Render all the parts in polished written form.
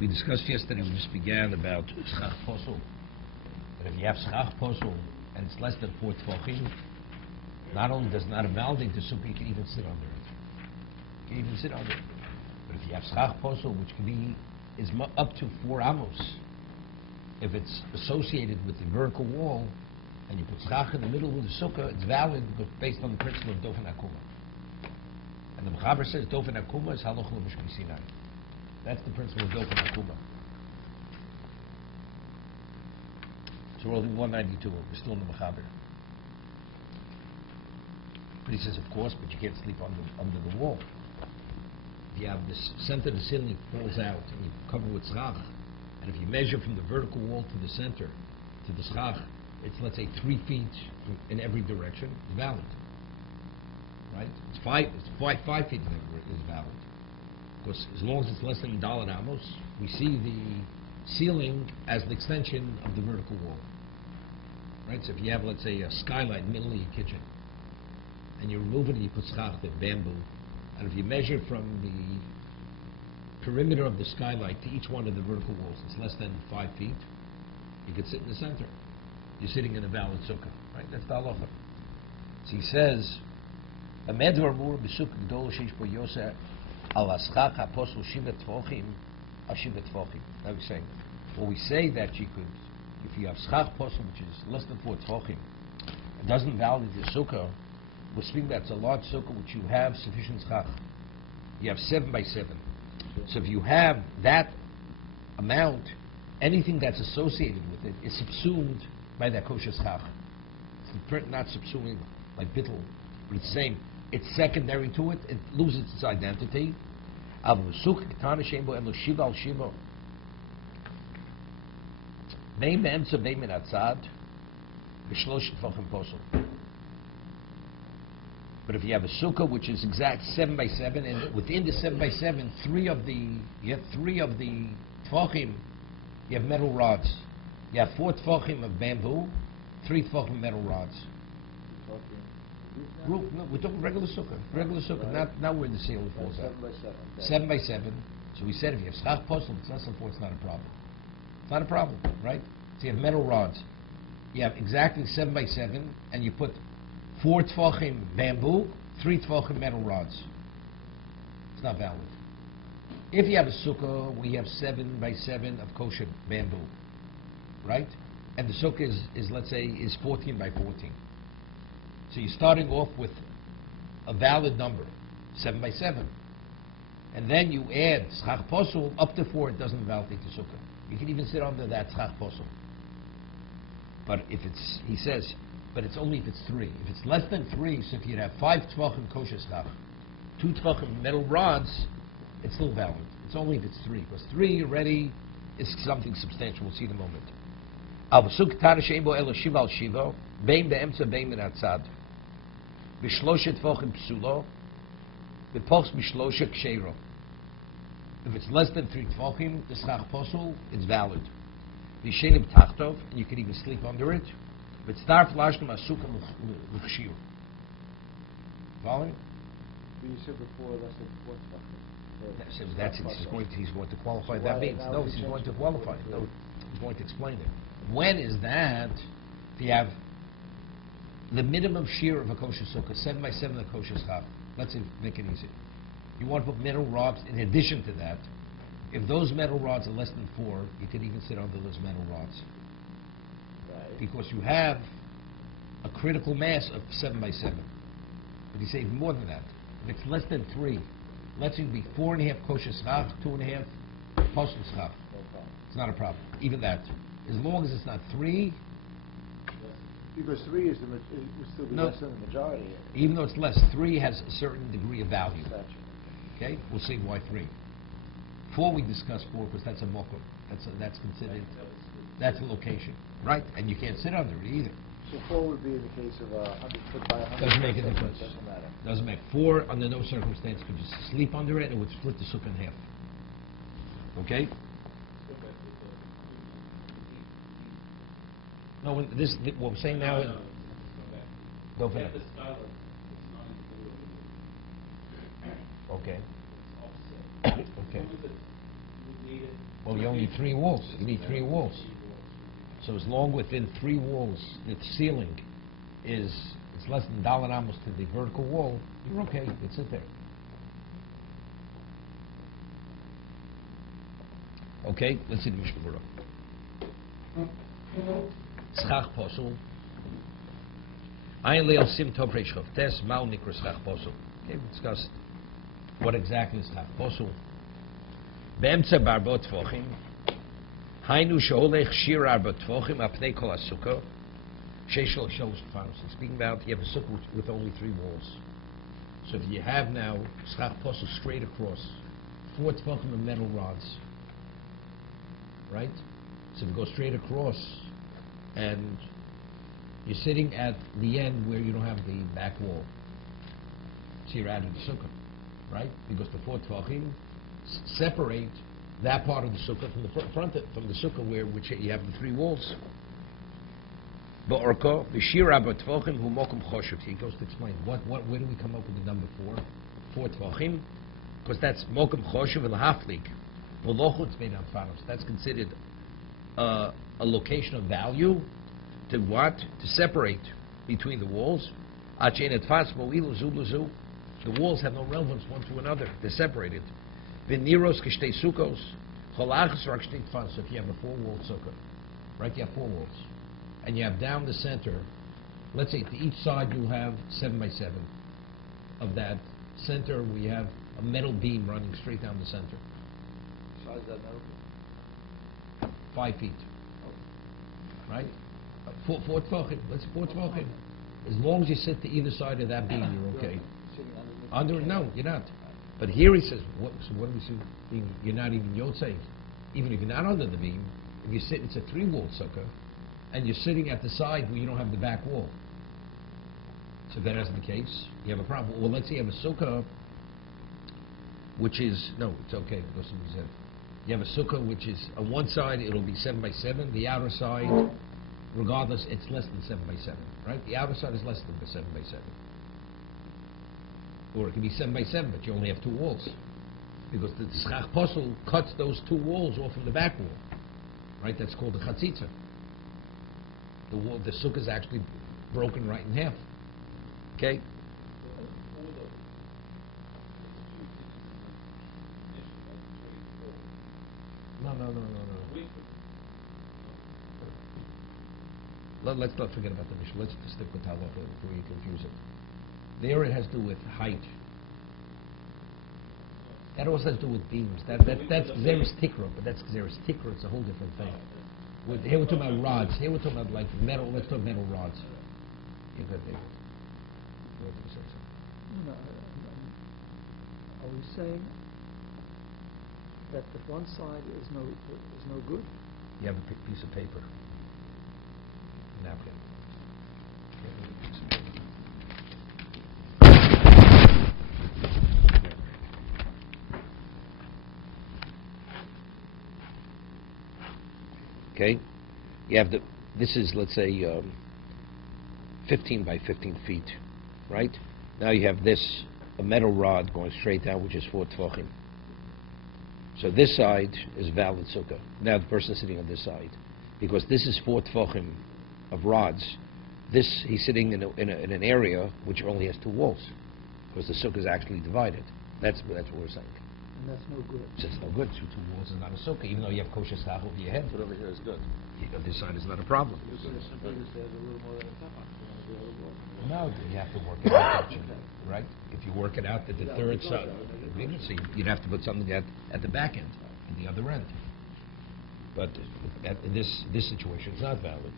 We discussed yesterday, we just began about schach posel. That if you have schach posel and it's less than 4 tefachim, not only does it not invalidate the sukkah, you can even sit under it. You can even sit under it. But if you have schach posel, which can be up to 4 amos, if it's associated with the vertical wall, and you put schach in the middle with the sukkah, it's valid because based on the principle of dofen akuma. And the Mechaber says dofen akuma is haloch lo b'shmi. That's the principle of dofen akuma. So we're only 192. We're still in the Mechaber. But he says, of course, but you can't sleep under the wall. If you have this center of the ceiling falls out and you cover with schach, and if you measure from the vertical wall to the center to the schach, it's, let's say, 3 feet in every direction, it's valid. Right? It's 5 feet in every direction is valid. Because as long as it's less than Dalet Amos, we see the ceiling as an extension of the vertical wall. Right? So if you have, let's say, a skylight in the middle of your kitchen, and you remove it and you put schach, the bamboo, and if you measure from the perimeter of the skylight to each one of the vertical walls, it's less than 5 feet, you could sit in the center. You're sitting in a valid sukkah, right? That's the halacha. So he says, now he's saying, well, we say that you could, if you have schach posel, which is less than 4 tefachim, it doesn't validate the sukkah. We're speaking that's a large sukkah which you have sufficient schach. You have 7 by 7. So if you have that amount, anything that's associated with it is subsumed by that kosher schach. It's not subsuming like bittul, but it's the same. It's secondary to it. It loses its identity. But if you have a sukkah which is exact 7 by 7, and within the 7 by 7, 3 of the tefachim, you have metal rods. You have 4 tefachim of bamboo, 3 tefachim of metal rods. No, we're talking regular sukkah, not where the ceiling falls out. 7 by 7. So we said if you have schach posel, it's less than 4, it's not a problem. It's not a problem, right? So you have metal rods. You have exactly 7 by 7, and you put 4 tefachim bamboo, 3 tefachim metal rods. It's not valid. If you have a sukkah, we have 7 by 7 of kosher bamboo, right? And the sukkah is let's say, is 14 by 14. So you're starting off with a valid number, 7 by 7. And then you add schach posel up to 4, it doesn't validate the sukkah. You can even sit under that schach posel. But if it's, he says, but it's only if it's 3. If it's less than 3, so if you have 5 tefachim kosher schach, 2 tefachim metal rods, it's still valid. It's only if it's 3, because 3 already is something substantial. We'll see in a moment. Al b'suk tana she'en bo elo shiva al shiva, bein be'emtza bein min atzad. B'shloshet tefachim psulo, b'pochs b'shloshet ksheiro. If it's less than 3 tefachim, the schach posel, it's valid. V'shenim tachtov, and you can even sleep under it. But starf lashtem asukah l'chshir. Following? You said before less than 4 tefachim. That's it. He's going to qualify what that means. No, he's going to qualify. No, he's going to explain it. When is that? If you have the minimum shear of a kosher sukkah, 7 by 7 of the kosher schach. Let's make it easy. You want to put metal rods in addition to that. If those metal rods are less than 4, you can even sit under those metal rods. Right. Because you have a critical mass of 7 by 7. But you say even more than that. If it's less than 3, let's say it be 4.5 kosher schach, 2.5 posel schach. It's not a problem. Even that. As long as it's not 3. Because 3 is would still be less than the majority. Even though it's less, 3 has a certain degree of value. Okay? We'll see why 3. 4 we discussed 4 because that's a mokum. That's considered, that's a location. Right? And you can't sit under it either. So 4 would be in the case of 100 foot by 100. Doesn't make a difference. Doesn't matter. Doesn't make 4 under no circumstance could just sleep under it and it would split the sukkah in half. Okay? No, what we're saying now is... Go for it. Okay. Okay. Well, you only need 3 walls. You need 3 walls. So as long within 3 walls, the ceiling is it's less than Dalet Amos to the vertical wall, you're okay. You can sit there. Okay, let's see the Mishna Berura. Schach Posel. Ein Leil Sim Tov Reish Chav Tes Mal Nikra Schach Posel. Okay, we discussed what exactly is Schach Posel. Be'emtza Barbo Tvochim. Hainu Sheholech Shir Arba Tvochim Apnei Kol HaSukkah. Sheish Lo Shalosh Tfanos. Speaking about you have a sukkah with only 3 walls. So if you have now Schach Posel straight across, 4 Tvochim of metal rods. Right? So if you go straight across and you're sitting at the end where you don't have the back wall. So you're out of the sukkah, right? Because the 4 tvachim separate that part of the sukkah from the front from the sukkah which you have the 3 walls. Ba'orko, b'shir abba tvachim hu mokum choshev. He goes to explain where do we come up with the number 4? 4 tvachim, because that's mokum choshev and haflik. That's considered a location of value to what? To separate between the walls. The walls have no relevance one to another. They're separated. So if you have a 4-wall sukkah, right? You have 4 walls. And you have down the center, let's say to each side you have 7 by 7. Of that center we have a metal beam running straight down the center. 5 feet. Right? 4 tvachim. Let's 4 tvachim. As long as you sit to either side of that beam, you're okay. Under it? No, you're not. But here he says, what do we see? You're not even yotzei. Even if you're not under the beam, if you sit, it's a 3-wall sukkah, and you're sitting at the side where you don't have the back wall. So if that isn't the case, you have a problem. Well, let's say you have a sukkah, which is, no, it's okay, because somebody said, you have a sukkah which is on one side it'll be 7 by 7. The outer side, regardless, it's less than 7 by 7, right? The outer side is less than the 7 by 7, or it can be 7 by 7, but you only have 2 walls, because the Schach Posel cuts those 2 walls off from the back wall, right? That's called the chatzitza. The sukkah is actually broken right in half. Okay. No. Let's not forget about the Mishnah. Let's stick with halacha before you confuse it. There it has to do with height. That also has to do with beams. That's Xeris Tikra, but that's Xeris Tikra. It's a whole different thing. Here we're talking about rods. Here we're talking about like metal. Let's talk metal rods. You got there. No, are we saying that the one side is no good? You have a piece of paper. Napkin. Okay, you have this is, let's say, 15 by 15 feet, right? Now you have this, a metal rod going straight down, which is 4 tvachim. So this side is valid sukkah. Now the person sitting on this side, because this is 4 tvachim of rods. This, he's sitting in an area which only has 2 walls, because the sukkah is actually divided. That's what we're saying. And that's no good. It's no good. 2 walls is not a sukkah, even though you have kosher schach over your head. But over here is good. This side is not a problem. No, you have to work it out, right? If you work it out that the third side, so you'd have to put something at the back end, at the other end. But in this situation, it's not valid.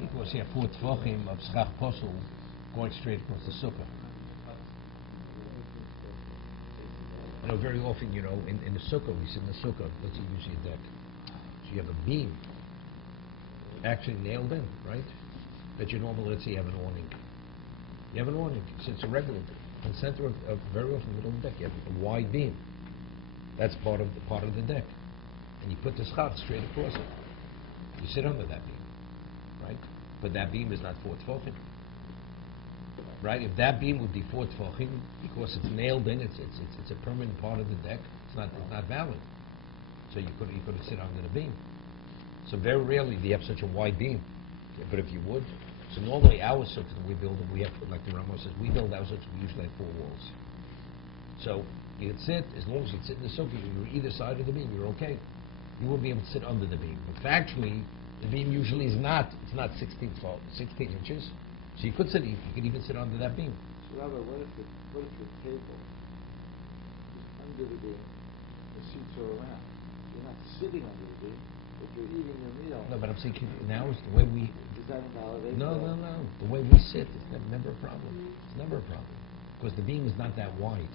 Because you have 4 tvachim of schach posel going straight across the sukkah. I know very often, in the sukkah, we sit in the sukkah, let's say usually a deck. So you have a beam actually nailed in, right? That you normally, let's say you have an awning. You have an awning, so it's a regular, in the center of very often, middle of the deck, you have a wide beam. That's part of the deck. And you put the schach straight across it. You sit under that beam, right? But that beam is not 4 tefachim, right? If that beam would be 4 tefachim, because it's nailed in, it's a permanent part of the deck, it's not valid. So you couldn't sit under the beam. So very rarely do you have such a wide beam. But if you would, so normally our sukkahs we build them, we have, like the Rambam says, we build our sukkahs, we usually have 4 walls. So you can sit, as long as you sit in the sukkah, you're either side of the beam, you're okay. You won't be able to sit under the beam. But factually, the beam usually is not, it's not 16 inches. So you could even sit under that beam. So Rabbi, what if your table is under the beam, the seats are around? You're not sitting under the beam, but you're eating your meal. No, but I'm saying now is the way we... Is that invalidated? No. The way we sit, it's never a problem. It's never a problem. Because the beam is not that wide.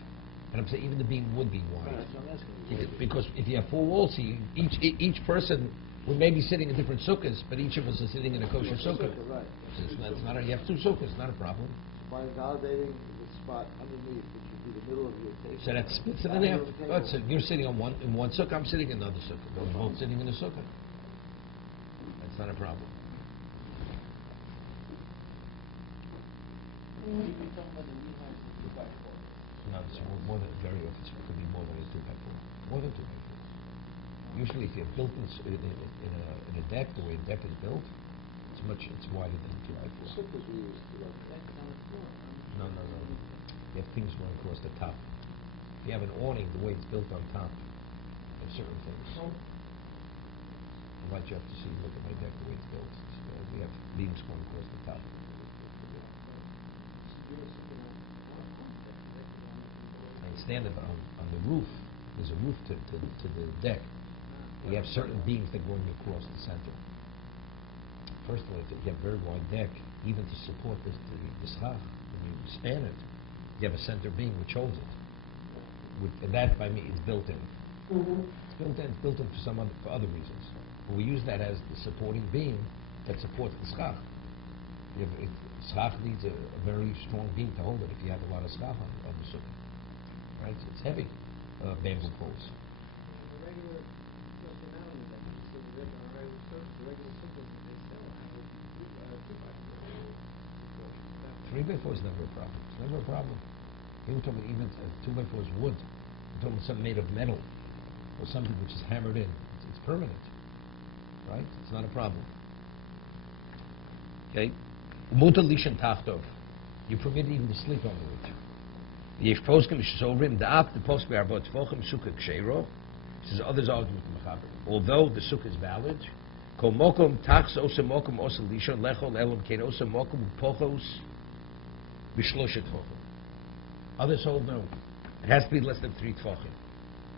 And I'm saying even the beam would be wide. Right, that's what I'm asking you. Because if you have 4 walls, each person we may be sitting in different sukkahs, but each of us is sitting in a kosher sukkah. Right. So it's not you have 2 sukkahs, it's not a problem. By invalidating the spot underneath, which would be the middle of your table. So that splits it in half. Oh, so you're sitting in one sukkah, I'm sitting in another sukkah. We're both sitting in a sukkah. That's not a problem. No, it's more than, very often, it could be more than a 2x4. More than 2x4. Usually, if you're built in a deck, the way a deck is built, it's wider than 2x4. Sukkahs we use to No. You have things going across the top. If you have an awning, the way it's built on top, you have certain things. I want you have to see, look at my deck, the way it's built. We have beams going across the top. I understand that, but on the roof, there's a roof to the deck. You have certain beams that go across the center. First of all, if you have a very wide deck, even to support the schach, when you span it, you have a center beam which holds it. And that, by me, is built in. It's built in for other reasons. But we use that as the supporting beam that supports the schach. Schach needs a very strong beam to hold it if you have a lot of schach on the sukkah. Right? It's heavy, bamboo poles. Three by four is never a problem. It's never a problem. Even 2x4 is wood. You're talking about something made of metal or something which is hammered in. It's permanent, right? It's not a problem. Okay. Mutar lishan tachtov. You permit even to sleep under it. Yesh poskim sh'sovrim da'af the post be'arbot tefachim sukkah k'sheiro. Says others argue with the mechaber. Although the sukkah is valid, kol mokom tachs osa mokom osa lishon lechol elam kein osa mokom pochos b'shloshet tefachim. Others hold no. It has to be less than 3 tefachim.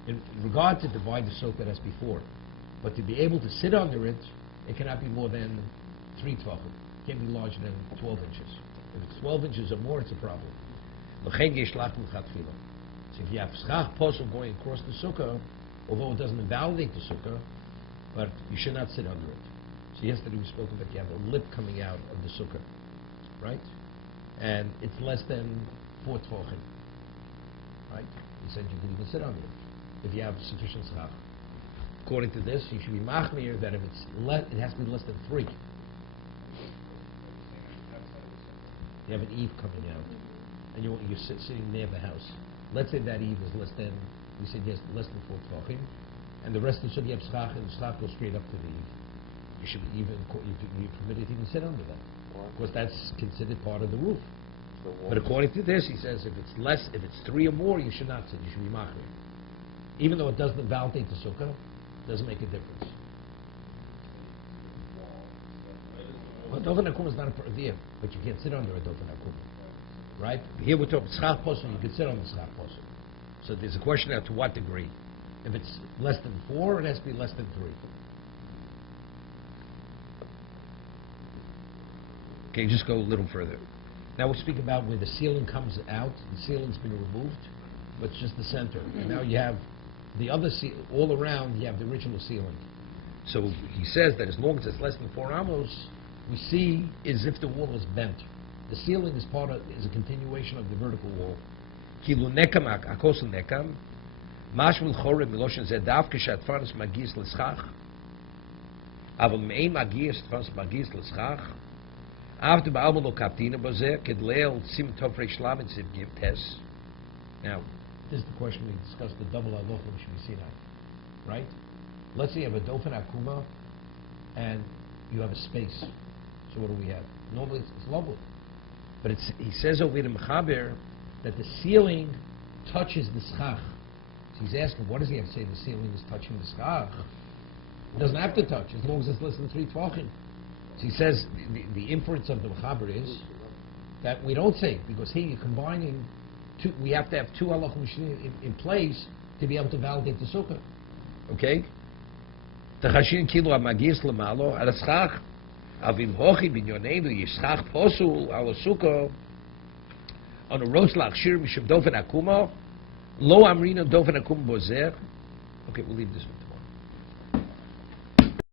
In regard to divide the sukkah, as before, but to be able to sit under it, it cannot be more than 3 tefachim. It can't be larger than 12 inches. If it's 12 inches or more, it's a problem. So if you have schach posel going across the sukkah, although it doesn't invalidate the sukkah, but you should not sit under it. So yesterday we spoke about you have a lip coming out of the sukkah, right? And it's less than 4 tefachim, right? He said you can even sit under it if you have sufficient schach. According to this, you should be machmir that if it has to be less than 3. You have an eave coming out, and you're sitting near the house. Let's say that eave is less than, we said yes, less than 4 tefachim, and the rest of the sukkah you have schach, and the schach goes straight up to the eave. You should even you permitted to even sit under that, because that's considered part of the roof. But according to this, he says if it's 3 or more, you should not sit. You should be machmir. Even though it doesn't invalidate the sukkah, it doesn't make a difference. Well, dofen akum is not a idea, but you can't sit under a dofen akum, right? Here we're talking schach posel. You can sit on the schach posel. So there's a question now to what degree. If it's less than 4, it has to be less than 3. Okay, just go a little further. Now we'll speak about where the ceiling comes out. The ceiling's been removed, but it's just the center. And now you have the other all around. You have the original ceiling. So he says that as long as it's less than 4 amos, we see as if the wall is bent. The ceiling is a continuation of the vertical wall. Kilu nekam akosel nekam, mashmul chorem miloshen zedav kishat faras magis l'schach. אבל מאי מגיע סטפנס מגיע לסכך, after Ba'alma lo kaptina bozeh, kedleil sim tov reish lamed ziv give tes. Now, this is the question we discussed, the double halacha which we see now, right? Let's say you have a dofen akuma, and you have a space. So what do we have? Normally it's lovely. But he says over in Mechaber that the ceiling touches the schach. So he's asking, what does he have to say the ceiling is touching the schach? It doesn't have to touch, as long as it's less than 3 tvachim. So he says the inference of the Mechaber is that we don't say, because here you're combining two, we have to have two halachos in place to be able to validate the sukkah. Okay? Tachashin kilo amagis lemalo al schach avim hochi binyoneinu yishchach posul al sukkah on a rosh lachshir mishum dofen akuma lo amrina dofen akum bozer. Okay, we'll leave this one.